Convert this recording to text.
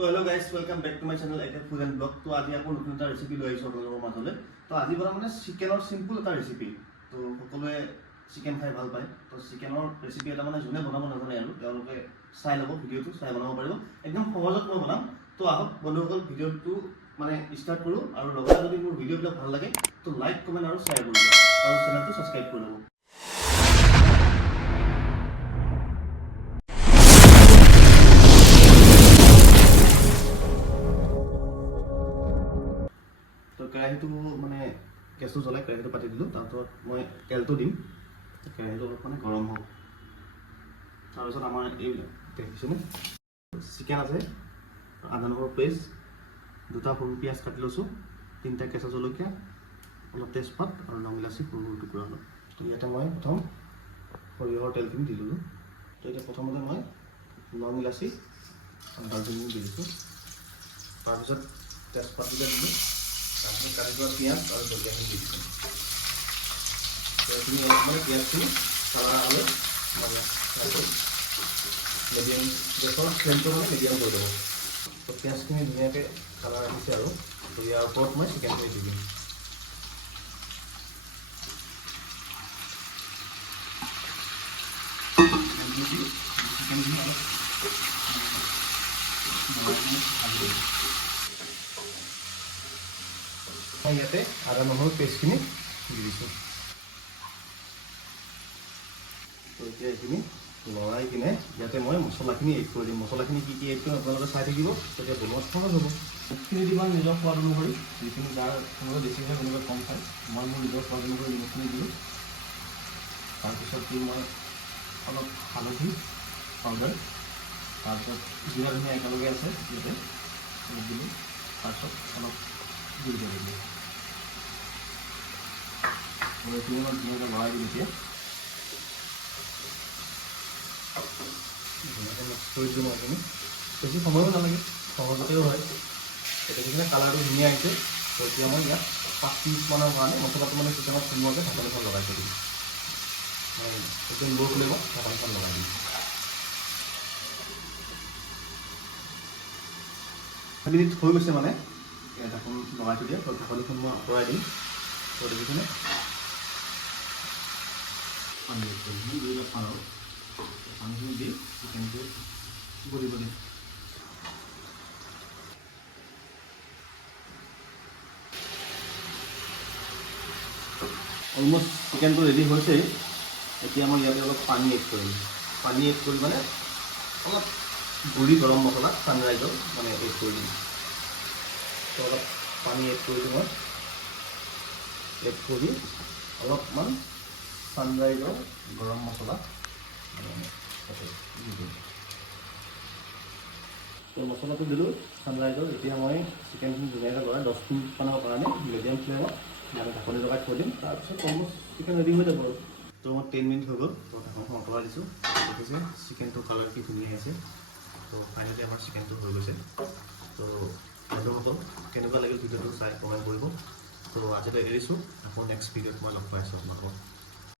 Hello guys welcome back to my channel eat food and blog. तो आज आपको नতুन এটা ৰেচিপি লৈ আহিছো আপোনালোকৰ মাজলৈ। তো আজি বৰা মানে চিকেনৰ সিম্পল এটা ৰেচিপি। তো সকলোৱে চিকেন খাই ভাল পায়। তো চিকেনৰ ৰেচিপি এটা মানে যোনে বনাব নাজানে আৰু তেওঁলোকে চাই ল'ব, ভিডিঅ'টো চাই বনাব পাৰিব। একদম সহজত মই বনাম। তো আহক বন্ধুসকল ভিডিঅ'টো মানে ষ্টাৰ্ট কৰোঁ আৰু লগতে যদি মোৰ ভিডিঅ'বিলাক ভাল লাগে তো লাইক কমেণ্ট আৰু শ্বেয়াৰ কৰিব আৰু চেনেলটো ছাবস্ক্ৰাইব কৰি ল'ব। তো কেৰাহীটো মানে গেছটো জ্বলাই কেৰাহীটো পাতি দিলোঁ। তাৰপিছত মই তেলটো দিম। কেৰাহীটো অলপ মানে গৰম হ'ব। তাৰপিছত আমাৰ এইবিলাক দেখিছেনে চিকেন আছে, আদা নহৰু পেষ্ট, দুটা সৰু পিঁয়াজ কাটি লৈছোঁ, তিনিটা কেঁচা জলকীয়া, অলপ তেজপাত আৰু লং ইলাচি সৰু সৰু টুকুৰা অলপ। তো ইয়াতে মই প্ৰথম সৰিয়হৰ তেলখিনি দি দিলোঁ। তো এতিয়া প্ৰথমতে মই লং ইলাচি দালচেনি দি দিছোঁ। তাৰপিছত তেজপাতকেইটা দিলোঁ। তাৰপিছত কাটি থোৱা পিঁয়াজ আৰু জলকীয়াখিনি দি দিছোঁ। এইখিনি অলপ মানে পিঁয়াজখিনি কালাৰ হ'লে মিডিয়াম গেছৰ ফ্লেমটো মানে মিডিয়াম কৰি ল'ব। তো পিঁয়াজখিনি ধুনীয়াকৈ কালাৰ আহিছে আৰু তো ইয়াৰ ওপৰত মই চিকেনখিনি দি দিম। চিকেনখিনি অলপ ইয়াতে আদা নহৰু পেষ্টখিনি দি দিছোঁ। তো এতিয়া এইখিনি লৰাই কিনে ইয়াতে মই মছলাখিনি এড কৰি দিম। মছলাখিনি কি এড কৰিম আপোনালোকে চাই থাকিব, তেতিয়া বনোৱাত সহজ হ'ব। নিমখখিনি দিব নিজৰ সোৱাদ অনুসৰি, যিখিনি যাৰ কোনোবাই বেছি খায় কোনোবাই কম খায়। মই মোৰ নিজৰ সোৱাদ অনুসৰি নিমখখিনি দিলোঁ। তাৰপিছত দিওঁ মই অলপ হালধি পাউডাৰ, তাৰপিছত জিৰা ধনিয়া একেলগে আছে ইয়াতে অলপ দিলোঁ। তাৰপিছত অলপ দি দিব লাগিব। এইখিনি মই ধুনীয়াকৈ লৰাই দিম। এতিয়া ধুনীয়াকৈ মিক্স কৰি দিওঁ মই এইখিনি। বেছি সময়ো নালাগে, সহজতেও হয়। এতিয়া কালাৰটো ধুনীয়া আহিছে। তো এতিয়া মই ইয়াত 5 মিনিটমানৰ কাৰণে মছলাটো মানে চিকেনত সোমোৱাকৈ ঢাকনিখন লগাই থৈ দিম। একদম ল' ফ্লেমত ঢাকনিখন লগাই দিম। 5 মিনিট হৈ গৈছে মানে ঢাকন লগাই থৈ দিয়ে। তো ঢাকনিখন মই আঁতৰাই দিম। তো দেখিছেনে পানীখিনি দি চিকেনটো গলিব দিম। অলমষ্ট চিকেনটো ৰেডি হৈছে। এতিয়া মই ইয়াতে অলপ পানী এড কৰিম। পানী এড কৰি মানে অলপ গুড়ি গৰম মছলা ছানৰাইজৰ মানে এড কৰি দিম। তো অলপ পানী এড কৰি দিম। মই এড কৰি অলপমান ছানৰাইজৰ গৰম মছলা তো মছলাটো দিলোঁ ছানৰাইজৰ। এতিয়া মই চিকেনখিনি ধুনীয়াকৈ লৰাই 10 মিনিটমানৰ কাৰণে মিডিয়াম ফ্লেমত মানে ঢাকনি লগাই থৈ দিম। তাৰপিছত অলমষ্ট চিকেন ৰেডি হৈ যাব আৰু। তো মই 10 মিনিট হৈ গ'ল। তো ঢাকনখন আঁতৰাই দিছোঁ। দেখিছে চিকেনটোৰ কালাৰ কি ধুনীয়া আহিছে। তো ফাইনেলি আমাৰ চিকেনটো হৈ গৈছে। তো বন্ধুসকল কেনেকুৱা লাগিল ভিডিঅ'টো চাই কমেণ্ট কৰিব। তো আজিলৈ এৰিছোঁ। আকৌ নেক্সট ভিডিঅ'ত মই লগ পাইছোঁ আপোনালোকক।